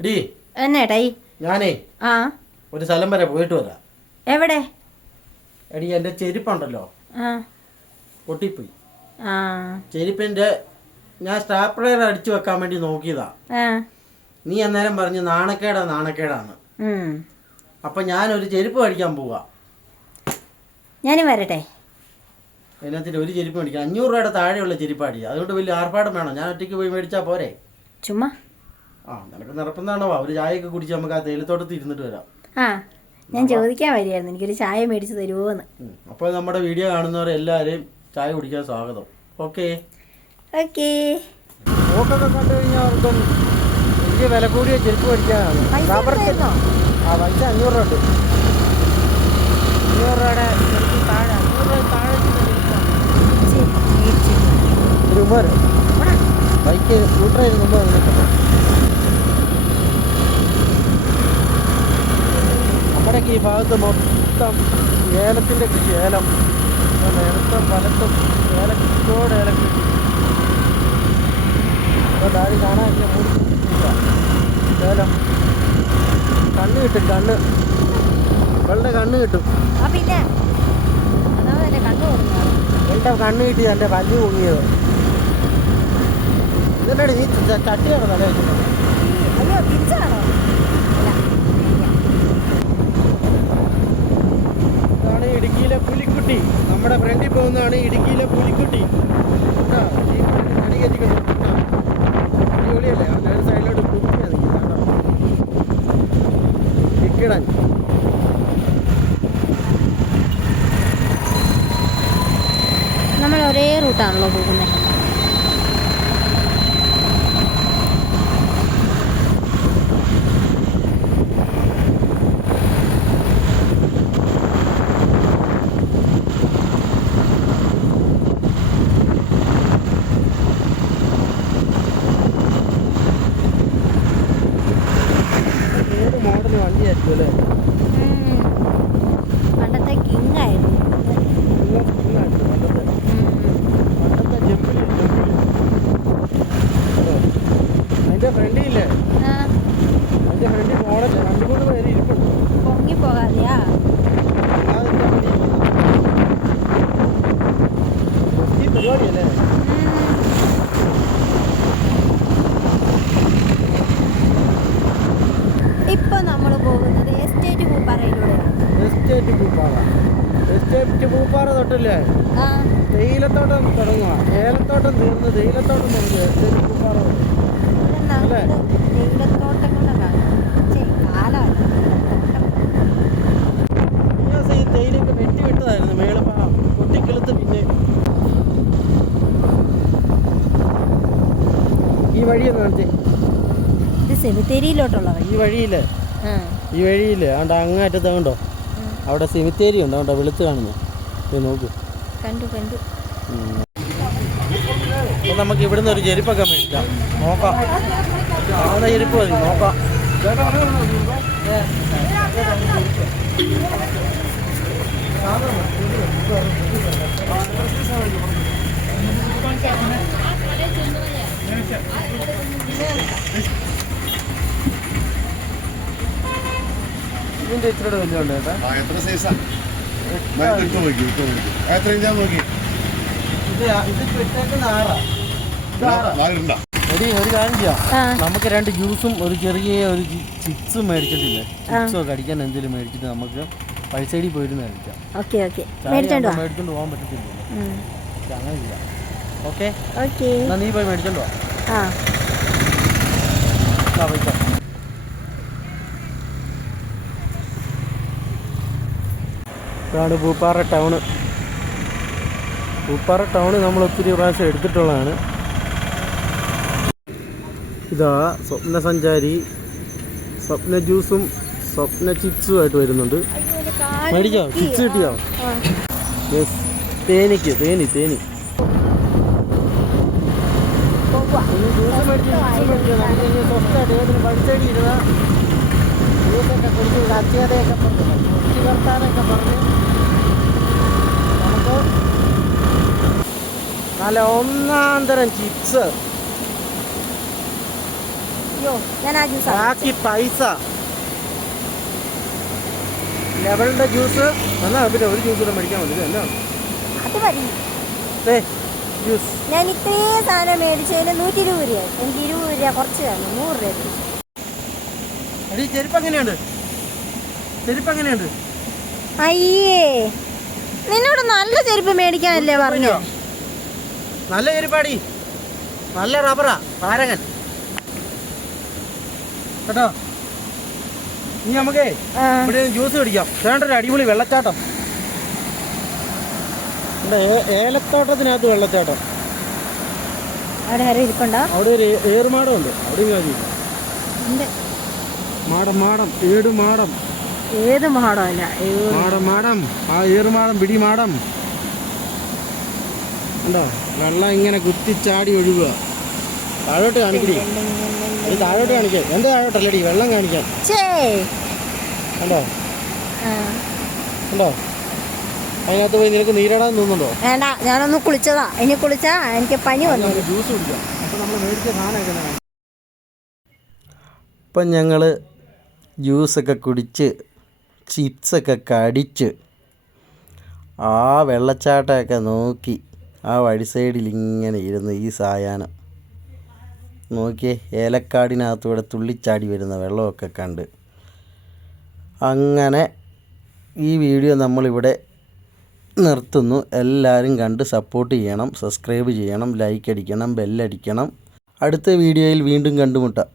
എടീ. എന്നേട്ടായി ഞാനേ ആ. ഒരു സ്ഥലം വരെ പോയിട്ട് വരാം. എവിടെ? എടി എന്റെ ചെരുപ്പുണ്ടല്ലോ. ആ. പൊട്ടിപ്പോയി. ആ. ചെരുപ്പിന്റെ ഞാൻ സ്റ്റാപ്ലർ അടിച്ചു വെക്കാൻ വേണ്ടി നോക്കിയതാ. ആ. നീ അന്നേരം പറഞ്ഞു നാണക്കേടാ നാണക്കേടാന്ന്. ഉം. ഞാൻ ഞാനൊരു ചെരുപ്പ് മേടിക്കാൻ പോവാ. ഞാനും വരട്ടെ. അതിനകത്തിന് ഒരു ചെരുപ്പ് മേടിക്കാം. അഞ്ഞൂറ് രൂപയുടെ താഴെയുള്ള ചെരുപ്പാടി. അതുകൊണ്ട് വലിയ ആർഭാടം വേണം. ഞാൻ ഒറ്റയ്ക്ക് പോയി മേടിച്ചാ പോരെ. ചുമ്മാ. ആ നിനക്ക് നിറപ്പുന്നതാണോ? ഒരു ചായയൊക്കെ കുടിച്ച് നമുക്ക് ആ തേയിലത്തോട്ടത്ത് ഇരുന്നിട്ട് വരാം. ആ ഞാൻ ചോദിക്കാൻ വരികയായിരുന്നു. എനിക്കൊരു ചായ മേടിച്ച് തരുമോന്ന്. അപ്പോൾ നമ്മുടെ വീഡിയോ കാണുന്നവർ എല്ലാവരെയും ചായ കുടിക്കാൻ സ്വാഗതം. ഓക്കെ. ഓക്കെ. നോക്കൊക്കെ കണ്ടു കഴിഞ്ഞാൽ അവർക്കും വലിയ വില കൂടിയ ചെരുപ്പ് മേടിക്കാനാണ്. പൈസ ആ പൈസ അഞ്ഞൂറ് രൂപ ഉണ്ട് അഞ്ഞൂറ് രൂപയുടെ ചെരുപ്പ് താഴെ അഞ്ഞൂറ് രൂപ താഴെ ശരി, മേടിച്ചു. ഒരു ഉമ്മർ പോടാ. ബൈക്ക് സ്കൂട്ടർ ചെയ്ത് മുമ്പ് വന്നിട്ടുണ്ട് നമ്മുടെയൊക്കെ ഈ ഭാഗത്ത് മൊത്തം ഏലത്തിന്റെ കൃഷി ഏലം. ഇടത്തും വലത്തും ഏല ഏലക്കൃഷി അപ്പോൾ താഴെ കാണാൻ ഏലം. കണ്ണ് കിട്ടും കണ്ണ്. ഇവളുടെ കണ്ണ് കിട്ടും. പിന്നെ എന്റെ കണ്ണു കിട്ടി എന്റെ പല്ലി പൊങ്ങിയത്. ഇതിനടി നീ ചട്ടിയാണ് ചട്ടിയാണോ തല വെക്കുന്നത് അയ്യോ തിരിച്ചാണോ? ഇടുക്കിയിലെ പുലിക്കുട്ടി. നമ്മുടെ ഫ്രണ്ടിൽ പോകുന്നതാണ് ഇടുക്കിയിലെ പുലിക്കുട്ടി. സൈഡിലോട്ട് നമ്മൾ ഒരേ റൂട്ടാണല്ലോ പോകുന്നത് പൊങ്ങി പോകാതെയാ പരിപാടിയല്ലേ? ഇപ്പൊ നമ്മൾ പോകുന്നത് എസ്റ്റേറ്റ് പൂപ്പാറയിലൂടെയാണ് എസ്റ്റേറ്റ് പൂപ്പാറ. എസ്റ്റേറ്റ് പൂപ്പാറ തൊട്ടില്ലേ? തേയിലത്തോട്ടം തുടങ്ങുക ഏലത്തോട്ടം തീർന്ന് തേയിലത്തോട്ടം തുടങ്ങുക എസ്റ്റേറ്റ് വഴിയൊന്ന് കാണിച്ചേ. ഇത് സെമിത്തേരിയിലോട്ടുള്ള വഴി. ഈ വഴിയില്ലേ ഈ വഴിയില്ലേ അതുകൊണ്ട് അങ്ങേറ്റത്ത് കണ്ടോ? അവിടെ സെമിത്തേരി ഉണ്ട് അതുകൊണ്ടോ വെളുത്ത് കാണുന്നു ഇത് നോക്ക്. കണ്ടു കണ്ടു. അപ്പോൾ നമുക്ക് ഇവിടുന്ന് ഒരു ചെരുപ്പൊക്കെ മേടിക്കാം. നോക്കാം. ആവുന്ന ചെരുപ്പ് മതി നോക്കാം. ഇതിന്റെ ഇത്രയുടെ വലിയ ഉണ്ട് കേട്ടോ ആ, എത്ര സൈസാ ഇട്ട് നോക്കി ഇട്ട് നോക്കി. ആ, എത്ര ഇഞ്ചാ നോക്കി. ഇത് ഇത് ഇട്ടേക്കുന്ന ആറാ. ഇത് ആറാ. നാലുണ്ടാ എടി ഒരു കാര്യം ചെയ്യാം. ആ. നമുക്ക് രണ്ട് ജ്യൂസും ഒരു ചെറിയ ഒരു ചിപ്സും മേടിച്ചിട്ടില്ലേ? ചിപ്സോ കടിക്കാൻ എന്തെങ്കിലും മേടിച്ചിട്ട് നമുക്ക് പൈസടി പോയിരുന്നു ചായ മേടിച്ചോണ്ട് പോകാൻ പറ്റത്തില്ല അങ്ങനെ ചെയ്യാം. ഓക്കെ? ഓക്കെ. നീ പോയി മേടിച്ചോണ്ട് പോവാ പൈസ ഇതാണ് പൂപ്പാറ ടൗണ്. പൂപ്പാറ ടൗണ് നമ്മൾ ഒത്തിരി പ്രാവശ്യം എടുത്തിട്ടുള്ളതാണ്. ഇതാ സ്വപ്ന സഞ്ചാരി സ്വപ്ന ജ്യൂസും സ്വപ്ന ചിപ്സും ആയിട്ട് വരുന്നുണ്ട്. മേടിച്ചോ? ചിപ്സ് കിട്ടിയോ? യെസ്. തേനിക്ക് തേനി തേനി. ജ്യൂസ് മേടിച്ച് കച്ചേതയൊക്കെ പറഞ്ഞു. നമുക്ക് നല്ല ഒന്നാം തരം ചിപ്സ് ബാക്കി പൈസ. ലെവലിന്റെ ജ്യൂസ് എന്നാ പിന്നെ ഒരു ജ്യൂസ് കൂടെ മേടിക്കാൻ മതി. അത് ജ്യൂസ് ഞാൻ ഇത്രയും സാധനം മേടിച്ചതിന് നൂറ്റി ഇരുപത് രൂപ എനിക്ക് ഇരുപത് രൂപ കുറച്ച് തരണം നൂറ് രൂപ ചെരുപ്പ് എങ്ങനെയുണ്ട്? ചെരുപ്പ് എങ്ങനെയുണ്ട്? അയ്യേ. നിന്നോട് നല്ല ചെരുപ്പ് മേടിക്കാനല്ലേ പറഞ്ഞു നല്ല ചെരുപ്പാടി. നല്ല റബ്ബറാ പാരകൻ കേട്ടോ? ഇനി നമുക്കേ ഇവിടെ ജ്യൂസ് കുടിക്കാം. വേണ്ട ഒരു അടിപൊളി വെള്ളച്ചാട്ടം. ഏലത്തോട്ടത്തിനകത്ത് വെള്ളച്ചാട്ടം. അവിടെ വരെ ഇരിപ്പുണ്ടോ? അവിടെ ഒരു ഏറുമാടം ഉണ്ട്. അവിടെ മാടം മാടം ഏട് മാടം ഏത് മാടമല്ല മാടം മാടം. ആ ഏറുമാടം പിടി മാടം. ഉണ്ടോ വെള്ളം ഇങ്ങനെ കുത്തിച്ചാടി ഒഴുകുക. താഴോട്ട് കാണിക്കടി. താഴോട്ട് കാണിക്കാം. എന്താ താഴോട്ടല്ലടി? വെള്ളം കാണിക്കാം. ഉണ്ടോ ഉണ്ടോ കണ്ടോ? അതിനകത്ത് പോയി നിനക്ക് നീരാടാൻ തോന്നുന്നുണ്ടോ? വേണ്ട ഞാനൊന്ന് കുളിച്ചതാ. ഇനി കുളിച്ചാ എനിക്ക് പനി വന്നു. ജ്യൂസ് കുടിക്കാം. അപ്പോൾ നമ്മൾ മേടിച്ച സാധനമൊക്കെ. ഇപ്പം ഞങ്ങൾ ജ്യൂസൊക്കെ കുടിച്ച് ചിപ്സൊക്കെ കടിച്ച് ആ വെള്ളച്ചാട്ടമൊക്കെ നോക്കി ആ വഴി സൈഡിൽ ഇങ്ങനെ ഇരുന്ന് ഈ സായാഹ്നം. നോക്കിയേ ഏലക്കാടിനകത്തൂടെ തുള്ളിച്ചാടി വരുന്ന വെള്ളമൊക്കെ കണ്ട്. അങ്ങനെ ഈ വീഡിയോ നമ്മളിവിടെ നിർത്തുന്നു. എല്ലാവരും കണ്ട് സപ്പോർട്ട് ചെയ്യണം സബ്സ്ക്രൈബ് ചെയ്യണം ലൈക്ക് അടിക്കണം ബെല്ലടിക്കണം അടുത്ത വീഡിയോയിൽ വീണ്ടും കണ്ടുമുട്ടാം.